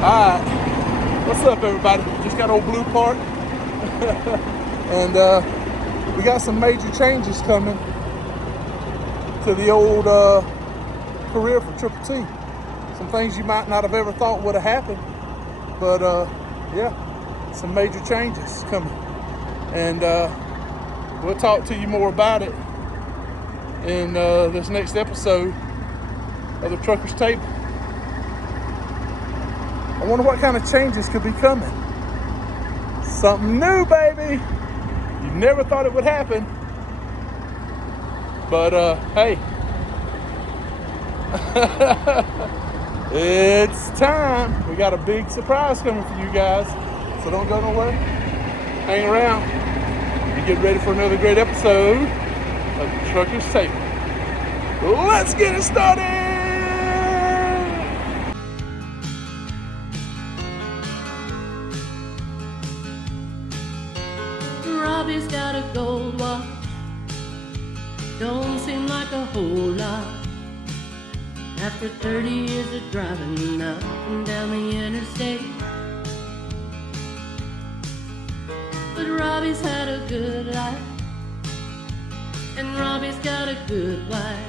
Alright, what's up everybody? Just got old Blue Park. And we got some major changes coming to the old career for Triple T. Some things you might not have ever thought would have happened. But yeah, some major changes coming. And we'll talk to you more about it in this next episode of the Trucker's Table. I wonder what kind of changes could be coming. Something new, baby. You never thought it would happen. But hey, it's time. We got a big surprise coming for you guys. So don't go nowhere. Hang around and get ready for another great episode of the Trucker's Table. Let's get it started. Robbie's got a gold watch, don't seem like a whole lot. After 30 years of driving up and down the interstate, but Robbie's had a good life, and Robbie's got a good wife.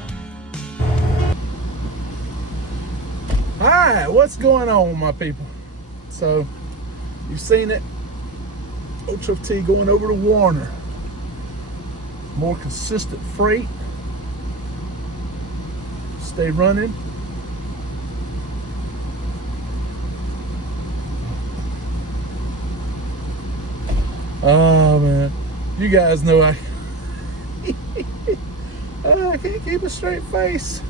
Alright, what's going on, my people? So, you've seen it. Old Triple T going over to Werner. More consistent freight. Stay running. Oh man, you guys know I can't keep a straight face.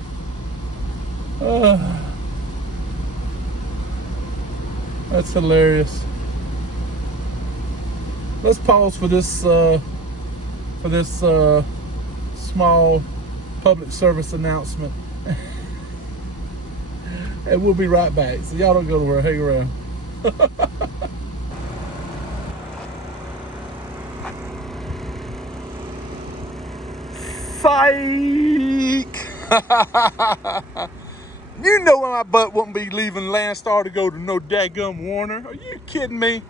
That's hilarious. Let's pause for this small public service announcement, and we'll be right back. So y'all don't go nowhere. Hang around. Psych! You know my butt won't be leaving Landstar to go to no daggum Werner. Are you kidding me?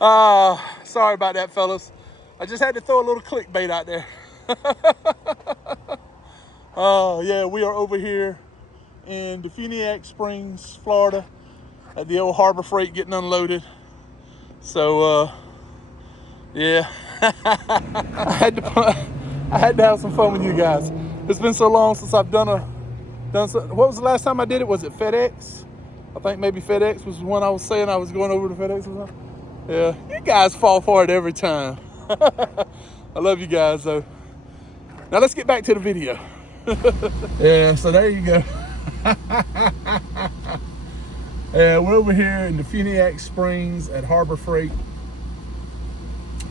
Sorry about that, fellas. I just had to throw a little clickbait out there. Yeah, we are over here in Defuniak Springs, Florida, at the old Harbor Freight getting unloaded. So, yeah, I had to have some fun with you guys. It's been so long since I've done what was the last time I did it? Was it FedEx? I think maybe FedEx was one I was saying I was going over to FedEx or something. Yeah, you guys fall for it every time. I love you guys though. Now let's get back to the video. Yeah, so there you go. Yeah, we're over here in Defuniak Springs at Harbor Freight.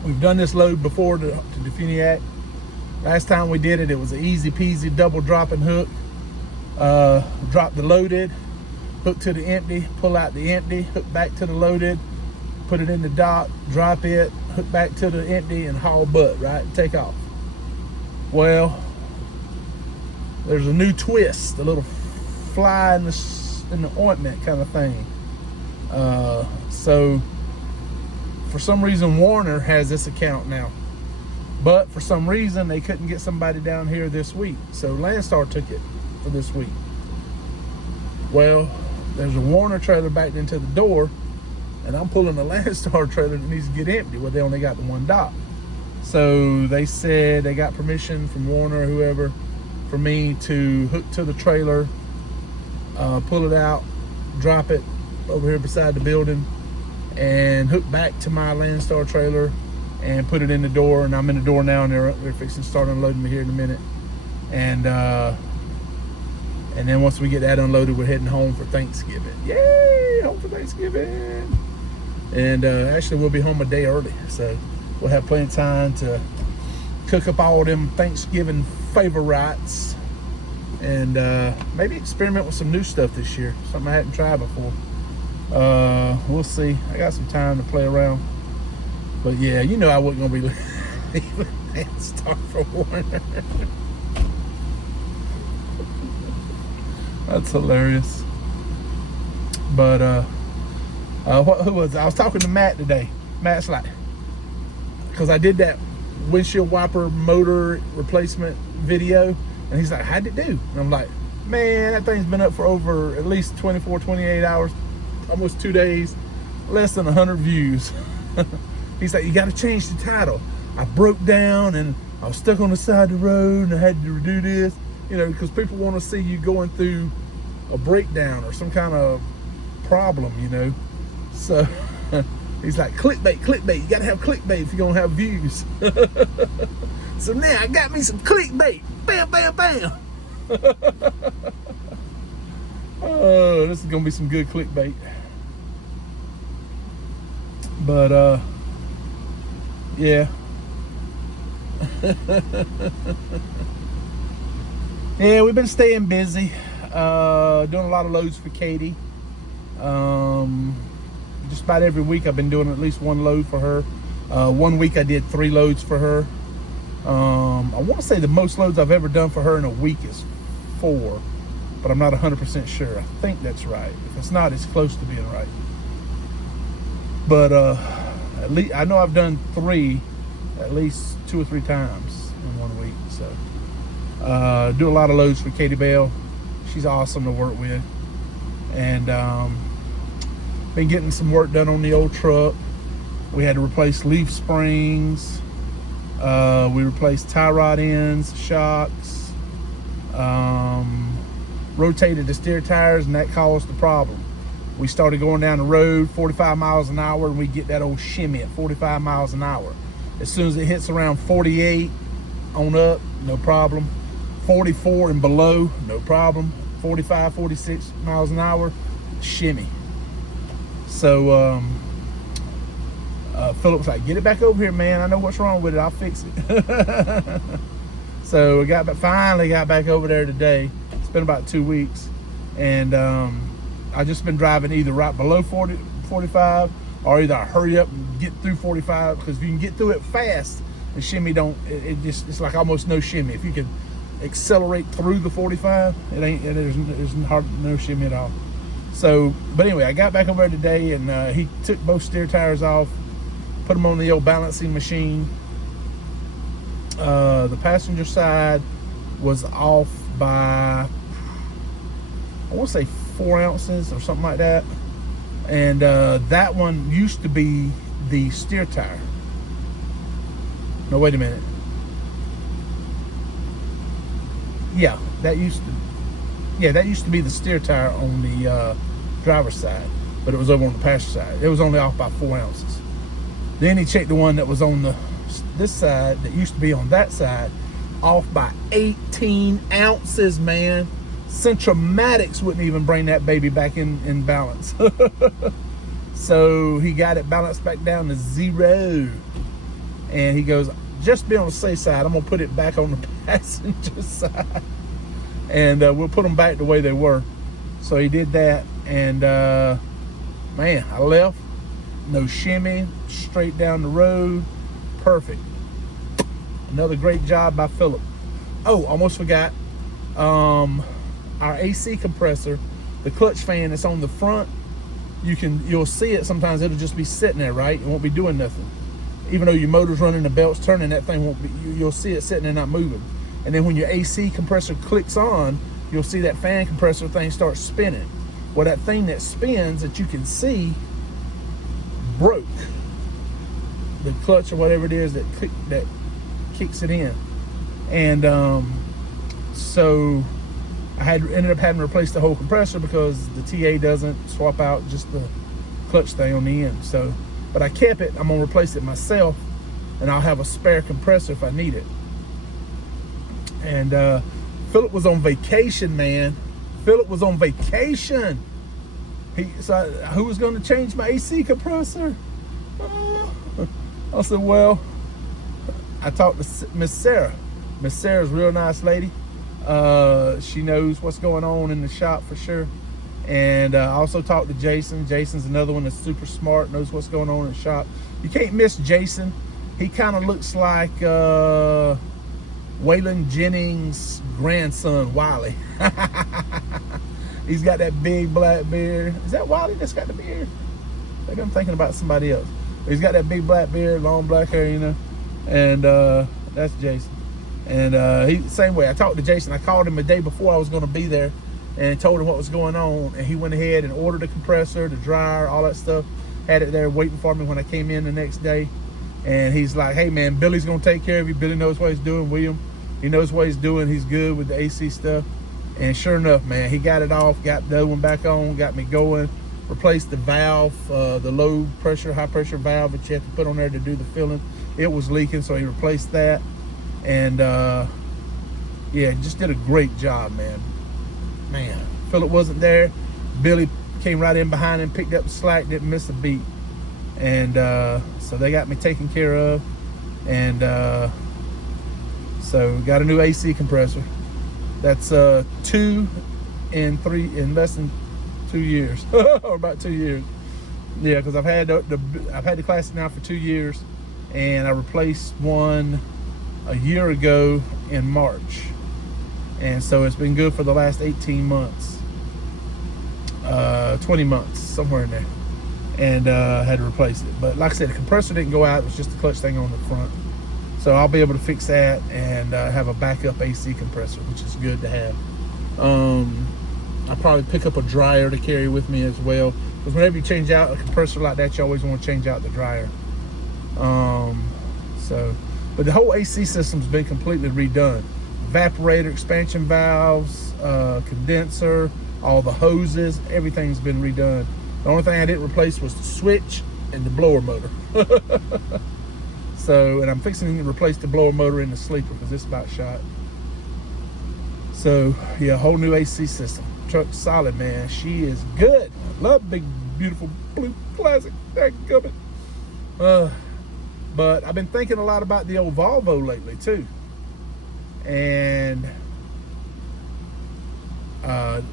We've done this load before to Defuniak. Last time we did it, it was an easy peasy double drop and hook. Drop the loaded, hook to the empty, pull out the empty, hook back to the loaded, put it in the dock, drop it, hook back to the empty, and haul butt, right? Take off. Well, there's a new twist, a little fly in the ointment kind of thing. So for some reason, Werner has this account now. But for some reason, they couldn't get somebody down here this week. So Landstar took it for this week. Well, there's a Werner trailer backed into the door, and I'm pulling a Landstar trailer that needs to get empty. Well, they only got the one dock. So they said they got permission from Werner or whoever for me to hook to the trailer, pull it out, drop it over here beside the building, and hook back to my Landstar trailer and put it in the door. And I'm in the door now, and they're fixing to start unloading me here in a minute. And then once we get that unloaded, we're heading home for Thanksgiving. Yay, home for Thanksgiving. And actually we'll be home a day early, so we'll have plenty of time to cook up all them Thanksgiving favorites and maybe experiment with some new stuff this year, something I hadn't tried before. We'll see. I got some time to play around. But yeah, you know I wasn't gonna be leaving Landstar for Werner. That's hilarious. But who was it? I was talking to Matt today. Matt's like, because I did that windshield wiper motor replacement video, and he's like, how'd it do? And I'm like, man, that thing's been up for over at least 24, 28 hours, almost 2 days, less than 100 views. He's like, you got to change the title. I broke down and I was stuck on the side of the road and I had to do this, you know, because people want to see you going through a breakdown or some kind of problem, you know. So he's like, clickbait, clickbait. You got to have clickbait if you're going to have views. So now I got me some clickbait. Bam, bam, bam. Oh, this is going to be some good clickbait. But, yeah. Yeah, we've been staying busy, doing a lot of loads for Katie. Just about every week I've been doing at least one load for her. 1 week I did 3 loads for her. I want to say the most loads I've ever done for her in a week is 4, but I'm not 100% sure. I think that's right. If it's not, it's close to being right. But at least I know I've done 3 at least 2 or 3 times in 1 week. So do a lot of loads for Katie Bell. She's awesome to work with. And been getting some work done on the old truck. We had to replace leaf springs. We replaced tie rod ends, shocks, rotated the steer tires, and that caused the problem. We started going down the road 45 miles an hour, and we get that old shimmy at 45 miles an hour. As soon as it hits around 48 on up, no problem. 44 and below, no problem. 45, 46 miles an hour, shimmy. So Philip was like, get it back over here, man. I know what's wrong with it. I'll fix it. So we finally got back over there today. It's been about 2 weeks. And I just been driving either right below 45 or either I hurry up and get through 45, because if you can get through it fast, the shimmy it's like almost no shimmy. If you can accelerate through the 45, there's no shimmy at all. So, but anyway, I got back over there today, and he took both steer tires off, put them on the old balancing machine. The passenger side was off by, I want to say 4 ounces or something like that. And that one used to be the steer tire. No, wait a minute. Yeah, that used to be the steer tire on the driver's side, but it was over on the passenger side. It was only off by 4 ounces. Then he checked the one that was on this side that used to be on that side, off by 18 ounces, man. Centromatics wouldn't even bring that baby back in balance. So he got it balanced back down to 0. And he goes, just be on the safe side, I'm gonna put it back on the passenger side. And we'll put them back the way they were. So he did that, and man, I left. No shimmy, straight down the road, perfect. Another great job by Philip. Oh, almost forgot. Our AC compressor, the clutch fan that's on the front, you'll see it sometimes. It'll just be sitting there, right? It won't be doing nothing. Even though your motor's running, the belt's turning, that thing won't be. You'll see it sitting there not moving. And then when your AC compressor clicks on, you'll see that fan compressor thing start spinning. Well, that thing that spins that you can see broke. The clutch or whatever it is that kicks it in. And so I ended up having to replace the whole compressor because the TA doesn't swap out just the clutch thing on the end. So, but I kept it. I'm gonna replace it myself, and I'll have a spare compressor if I need it. And Philip was on vacation, man. Philip was on vacation. So who was going to change my AC compressor? I said, well, I talked to Miss Sarah. Miss Sarah's a real nice lady. She knows what's going on in the shop for sure. And I also talked to Jason. Jason's another one that's super smart, knows what's going on in the shop. You can't miss Jason. He kind of looks like Waylon Jennings' grandson, Wiley. He's got that big black beard. Is that Wally that's got the beard? Maybe I'm thinking about somebody else. He's got that big black beard, long black hair, you know. And that's Jason. And he same way. I talked to Jason. I called him a day before I was going to be there and told him what was going on. And he went ahead and ordered the compressor, the dryer, all that stuff. Had it there waiting for me when I came in the next day. And he's like, hey, man, Billy's going to take care of you. Billy knows what he's doing. William, he knows what he's doing. He's good with the AC stuff. And sure enough, man, he got it off, got the other one back on, got me going, replaced the valve, the low pressure, high pressure valve that you have to put on there to do the filling. It was leaking, so he replaced that. And yeah, just did a great job, man. Man, Philip wasn't there. Billy came right in behind him, picked up the slack, didn't miss a beat. And so they got me taken care of. And so got a new AC compressor. That's 2 and 3 in less than 2 years, or about 2 years. Yeah, because I've had the Classic now for 2 years, and I replaced one a year ago in March, and so it's been good for the last 18 months, 20 months, somewhere in there, and had to replace it. But like I said, the compressor didn't go out; it was just the clutch thing on the front. So I'll be able to fix that and have a backup AC compressor, which is good to have. I'll probably pick up a dryer to carry with me as well, because whenever you change out a compressor like that, you always want to change out the dryer. But the whole AC system's been completely redone. Evaporator, expansion valves, condenser, all the hoses, everything's been redone. The only thing I didn't replace was the switch and the blower motor. So, and I'm fixing to replace the blower motor in the sleeper because it's about shot. So, yeah, whole new AC system. Truck's solid, man. She is good. I love big, beautiful blue Classic. Dadgummit. But I've been thinking a lot about the old Volvo lately, too. And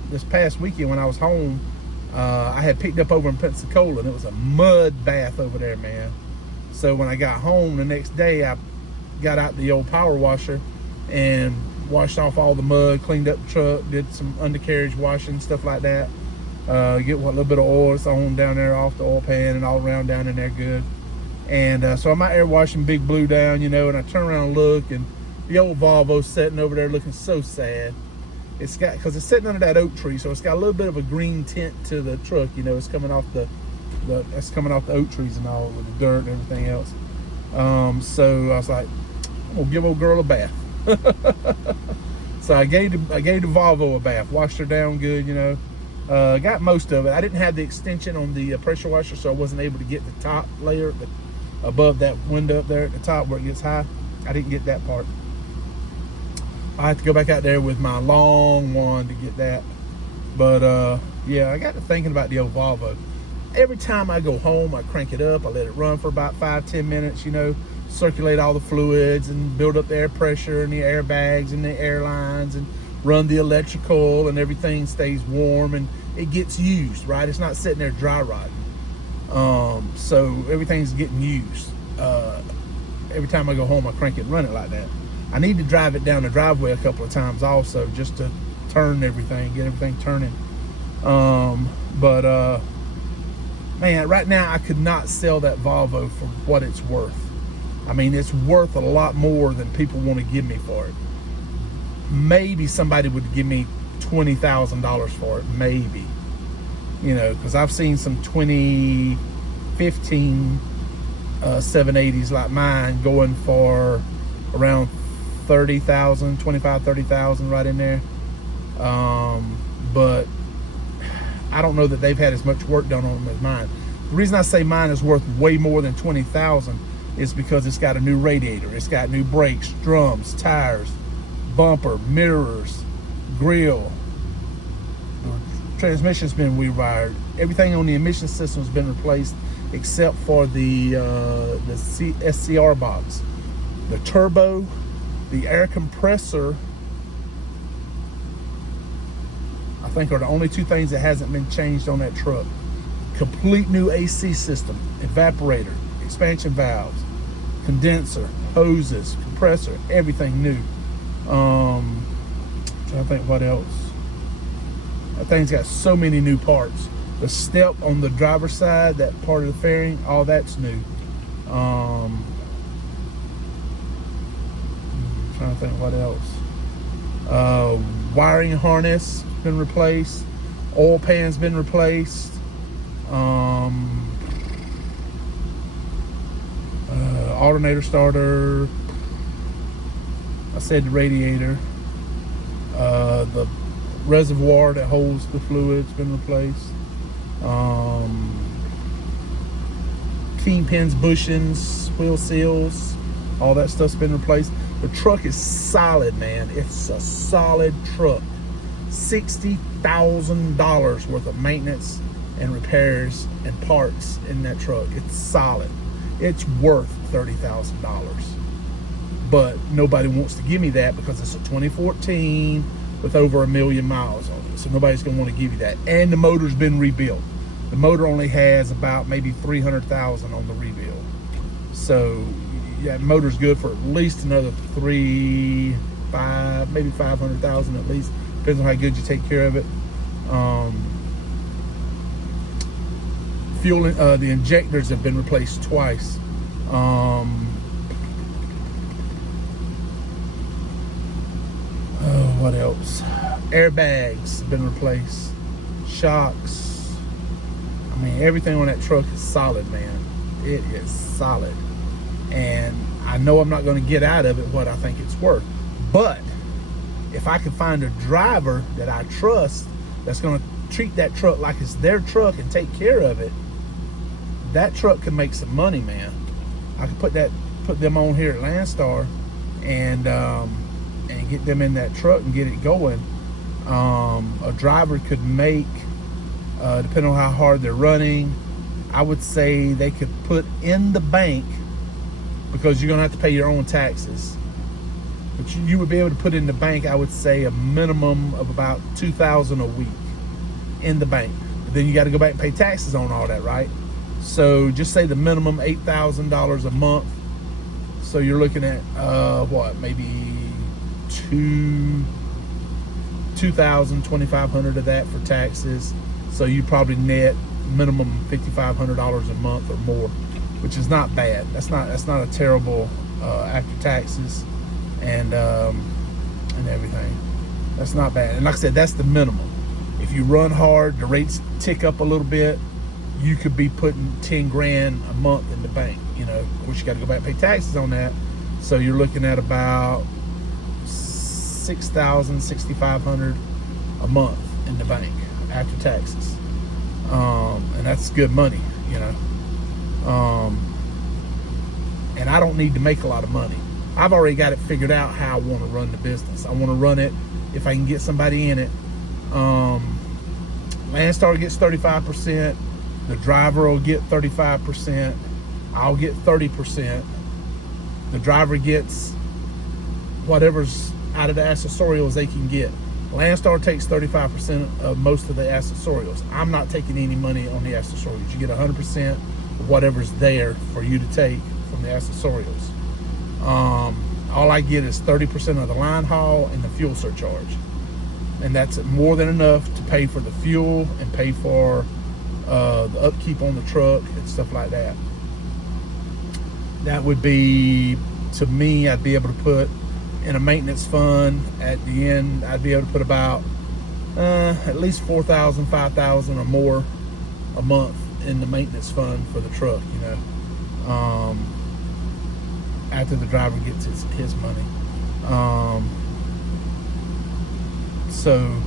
this past weekend when I was home, I had picked up over in Pensacola, and it was a mud bath over there, man. So when I got home the next day, I got out the old power washer and washed off all the mud, cleaned up the truck, did some undercarriage washing, stuff like that. Get a little bit of oil that's on down there off the oil pan and all around down in there good. And so I'm out there washing Big Blue down, you know, and I turn around and look, and the old Volvo's sitting over there looking so sad. It's got, because it's sitting under that oak tree, so it's got a little bit of a green tint to the truck, you know, it's coming off that's coming off the oak trees and all, with the dirt and everything else. So I was like, I'm gonna give old girl a bath. So I gave the Volvo a bath, washed her down good, you know. Got most of it. I didn't have the extension on the pressure washer, so I wasn't able to get the top layer above that window up there at the top where it gets high. I didn't get that part. I have to go back out there with my long one to get that. But yeah, I got to thinking about the old Volvo. Every time I go home, I crank it up, I let it run for about 5-10 minutes, you know, circulate all the fluids and build up the air pressure and the airbags and the air lines and run the electrical, and everything stays warm and it gets used, right? It's not sitting there dry rotting. So everything's getting used. Every time I go home, I crank it and run it like that. I need to drive it down the driveway a couple of times also, just to turn everything, get everything turning. Man, right now I could not sell that Volvo for what it's worth. I mean, it's worth a lot more than people want to give me for it. Maybe somebody would give me $20,000 for it, maybe. You know, because I've seen some 2015 780s like mine going for around 30,000, 25, 30,000 right in there. But I don't know that they've had as much work done on them as mine. The reason I say mine is worth way more than 20,000 is because it's got a new radiator, it's got new brakes, drums, tires, bumper, mirrors, grill. The transmission's been rewired. Everything on the emission system's been replaced except for the SCR box. The turbo, the air compressor, I think are the only two things that hasn't been changed on that truck. Complete new AC system, evaporator, expansion valves, condenser, hoses, compressor, everything new. Trying to think what else. That thing's got so many new parts. The step on the driver's side, that part of the fairing, all that's new. Trying to think what else. Wiring harness been replaced. Oil pan's been replaced. Alternator starter. I said the radiator. The reservoir that holds the fluid's been replaced. Kingpins, bushings, wheel seals, all that stuff's been replaced. The truck is solid, man. It's a solid truck. $60,000 worth of maintenance and repairs and parts in that truck. It's solid. It's worth $30,000. But nobody wants to give me that because it's a 2014 with over 1 million miles on it. So nobody's gonna want to give you that. And the motor's been rebuilt. The motor only has about maybe 300,000 on the rebuild. So yeah, the motor's good for at least another 5, maybe 500,000 at least. Depends on how good you take care of it. Fuel, the injectors have been replaced twice. What else? Airbags have been replaced. Shocks. I mean, everything on that truck is solid, man. It is solid. And I know I'm not going to get out of it what I think it's worth. But if I can find a driver that I trust that's going to treat that truck like it's their truck and take care of it, that truck can make some money, man. I could put them on here at Landstar and get them in that truck and get it going. A driver could make, depending on how hard they're running, I would say they could put in the bank, because you're gonna have to pay your own taxes, but you would be able to put in the bank, I would say, a minimum of about $2,000 a week in the bank. But then you got to go back and pay taxes on all that, right? So just say the minimum $8,000 a month. So you're looking at what, maybe $2,000, $2,500 of that for taxes. So you probably net minimum $5,500 a month or more, which is not bad. That's not a terrible after taxes and everything. That's not bad. And like I said, that's the minimum. If you run hard, the rates tick up a little bit, you could be putting 10 grand a month in the bank. You know, of course you got to go back and pay taxes on that. So you're looking at about $6,000, $6,500 a month in the bank after taxes. And that's good money, you know. And I don't need to make a lot of money. I've already got it figured out how I want to run the business. I want to run it if I can get somebody in it. Landstar gets 35%. The driver will get 35%. I'll get 30%. The driver gets whatever's out of the accessorials they can get. Landstar takes 35% of most of the accessorials. I'm not taking any money on the accessorials. You get 100% of whatever's there for you to take from the accessorials. All I get is 30% of the line haul and the fuel surcharge. And that's more than enough to pay for the fuel and pay for the upkeep on the truck and stuff like that. That would be, to me, I'd be able to put in a maintenance fund at the end. I'd be able to put about at least $4,000, $5,000 or more a month in the maintenance fund for the truck, you know, after the driver gets his money. So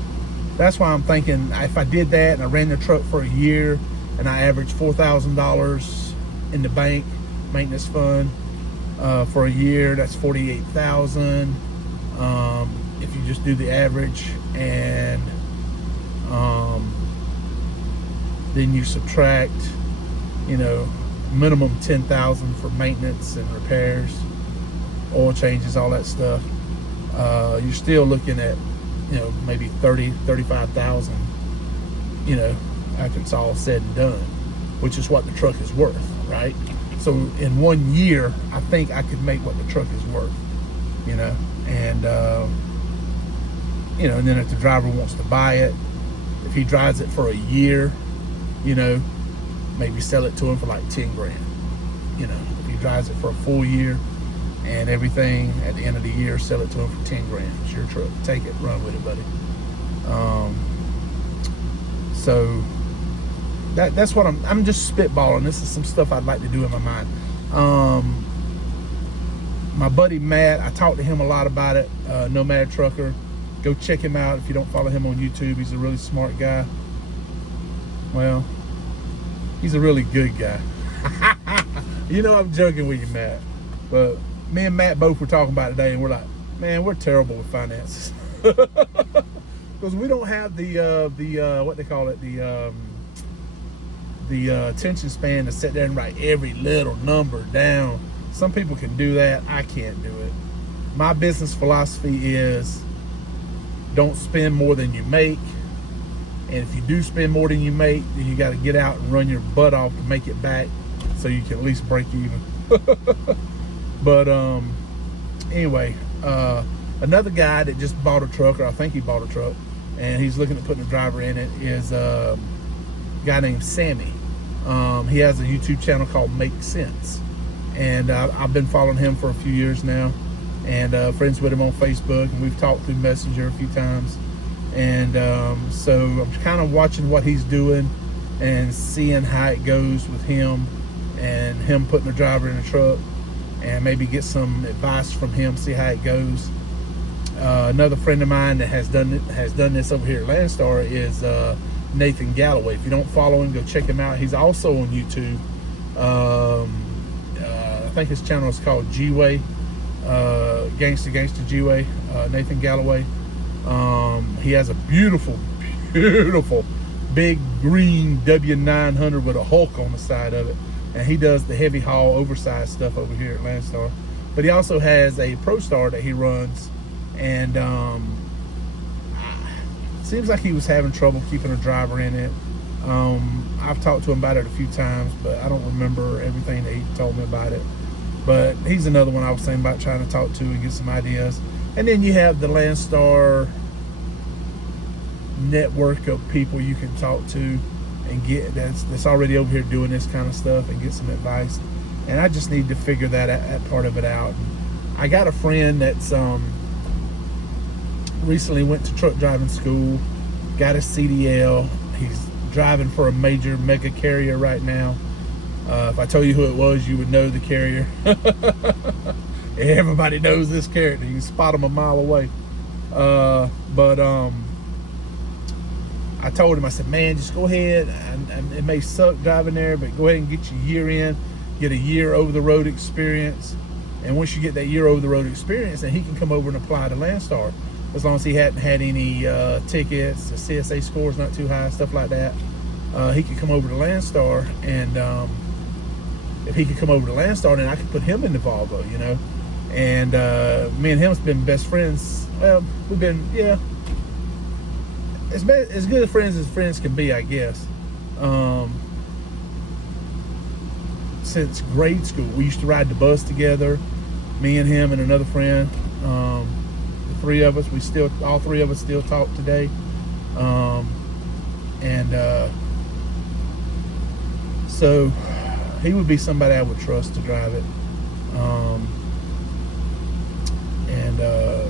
that's why I'm thinking, if I did that and I ran the truck for a year and I averaged $4,000 in the bank maintenance fund for a year, that's $48,000. If you just do the average, and then you subtract, you know, minimum $10,000 for maintenance and repairs, oil changes, all that stuff, you're still looking at, you know, maybe 35,000, you know, after it's all said and done, which is what the truck is worth, right? So in 1 year, I think I could make what the truck is worth, you know, and you know, and then if the driver wants to buy it, if he drives it for a year, you know, maybe sell it to him for like 10 grand. You know, if he drives it for a full year and everything, at the end of the year, sell it to him for 10 grand. It's your truck. Take it, run with it, buddy. So that's what I'm just spitballing. This is some stuff I'd like to do in my mind. My buddy Matt, I talked to him a lot about it. Nomad Trucker. Go check him out if you don't follow him on YouTube. He's a really smart guy. Well, he's a really good guy. You know I'm joking with you, Matt. But me and Matt both were talking about it today, and we're like, man, we're terrible with finances. Because we don't have the what they call it, the attention span to sit there and write every little number down. Some people can do that. I can't do it. My business philosophy is don't spend more than you make. And if you do spend more than you make, then you got to get out and run your butt off to make it back so you can at least break even. But anyway, another guy that just bought a truck, or I think he bought a truck, and he's looking at putting a driver in it, is a guy named Sammy. He has a YouTube channel called Make Sense. And I've been following him for a few years now, and friends with him on Facebook, and we've talked through Messenger a few times. And so I'm kind of watching what he's doing and seeing how it goes with him, and him putting a driver in a truck, and maybe get some advice from him, see how it goes. Another friend of mine that has done this over here at Landstar is Nathan Galloway. If you don't follow him, go check him out. He's also on YouTube. I think his channel is called G-Way, Gangsta G-Way, Nathan Galloway. He has a beautiful big green W900 with a Hulk on the side of it, and he does the heavy haul oversized stuff over here at Landstar. But he also has a ProStar that he runs, and seems like he was having trouble keeping a driver in it. I've talked to him about it a few times, but I don't remember everything that he told me about it. But he's another one I was saying about trying to talk to and get some ideas. And then you have the Landstar network of people you can talk to and get that's already over here doing this kind of stuff and get some advice. And I just need to figure that part of it out. I got a friend that's recently went to truck driving school, got a CDL. He's driving for a major mega carrier right now. If I told you who it was, you would know the carrier. Everybody knows this character. You can spot him a mile away. But I told him, I said, man, just go ahead. And it may suck driving there, but go ahead and get your year in, get a year over the road experience. And once you get that year over the road experience, then he can come over and apply to Landstar. As long as he hadn't had any tickets, the CSA score's not too high, stuff like that. He could come over to Landstar, and if he could come over to Landstar, then I could put him in the Volvo, you know. And me and him's been best friends. Well, we've been, yeah, as good as friends can be, I guess. Since grade school, we used to ride the bus together, me and him and another friend. The three of us, all three of us still talk today. So he would be somebody I would trust to drive it.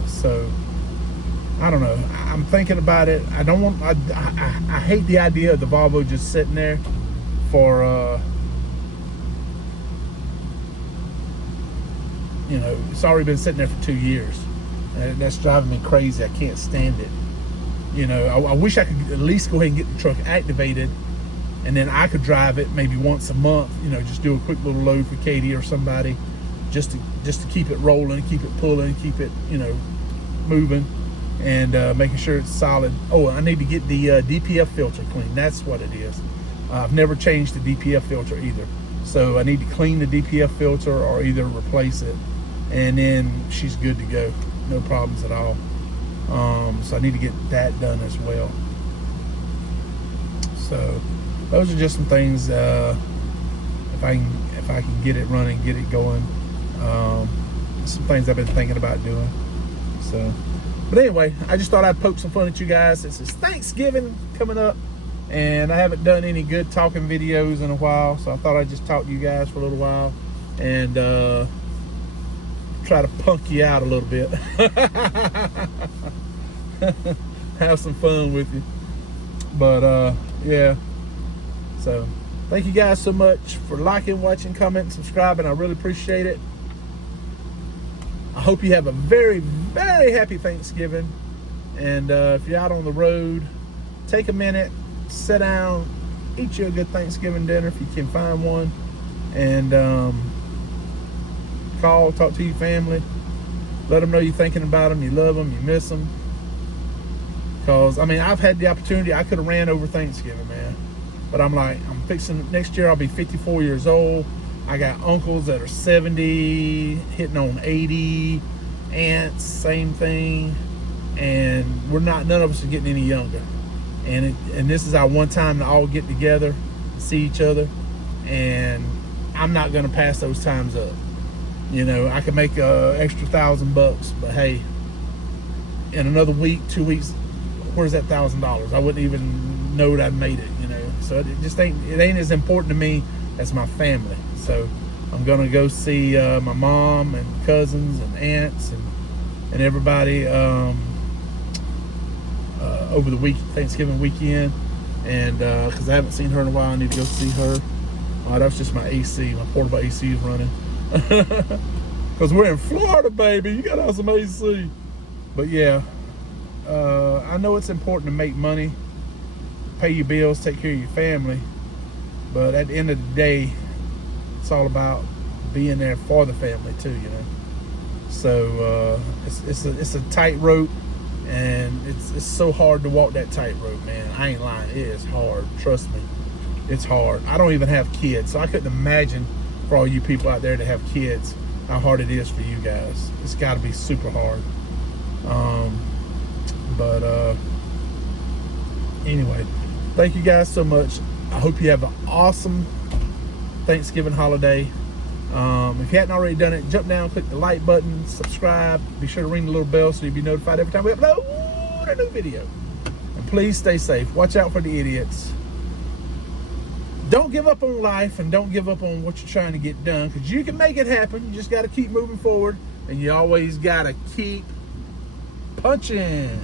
So I don't know. I'm thinking about it. I don't want. I hate the idea of the Volvo just sitting there for. You know, it's already been sitting there for 2 years. And that's driving me crazy. I can't stand it. You know, I wish I could at least go ahead and get the truck activated, and then I could drive it maybe once a month. You know, just do a quick little load for Katie or somebody, just to keep it rolling, keep it pulling, keep it, you know, moving, and making sure it's solid. Oh, I need to get the DPF filter cleaned. That's what it is. I've never changed the DPF filter either, so I need to clean the DPF filter or either replace it, and then she's good to go. No problems at all. So I need to get that done as well. So those are just some things. If I can get it running, get it going. Some things I've been thinking about doing. So But anyway, I just thought I'd poke some fun at you guys. This is Thanksgiving coming up, and I haven't done any good talking videos in a while, so I thought I'd just talk to you guys for a little while and try to punk you out a little bit. Have some fun with you. But yeah, so thank you guys so much for liking, watching, commenting, subscribing. I really appreciate it. I hope you have a very, very happy Thanksgiving. And if you're out on the road, take a minute, sit down, eat you a good Thanksgiving dinner if you can find one, and call, talk to your family, let them know you're thinking about them, you love them, you miss them. Because I mean, I've had the opportunity. I could have ran over Thanksgiving, man, but I'm like, I'm fixing. Next year I'll be 54 years old. I got uncles that are 70, hitting on 80, aunts, same thing, and none of us are getting any younger. And this is our one time to all get together, see each other, and I'm not gonna pass those times up. You know, I could make extra $1,000, but hey, in another week, 2 weeks, where's that $1,000? I wouldn't even know that I'd made it. You know, so it ain't as important to me as my family. So I'm gonna go see my mom and cousins and aunts and everybody over the Thanksgiving weekend, and because I haven't seen her in a while, I need to go see her. That was just my AC. My portable AC is running. Because we're in Florida, baby. You gotta have some AC. But yeah, I know it's important to make money, pay your bills, take care of your family, but at the end of the day, it's all about being there for the family too, you know. So it's a tightrope, and it's so hard to walk that tightrope, man. I ain't lying, it is hard. Trust me, it's hard. I don't even have kids, so I couldn't imagine for all you people out there that have kids how hard it is for you guys. It's got to be super hard. But anyway, thank you guys so much. I hope you have an awesome Thanksgiving holiday. If you hadn't already done it, jump down, click the like button, subscribe. Be sure to ring the little bell so you'll be notified every time we upload a new video. And please stay safe. Watch out for the idiots. Don't give up on life, and don't give up on what you're trying to get done, because you can make it happen. You just got to keep moving forward, and you always got to keep punching.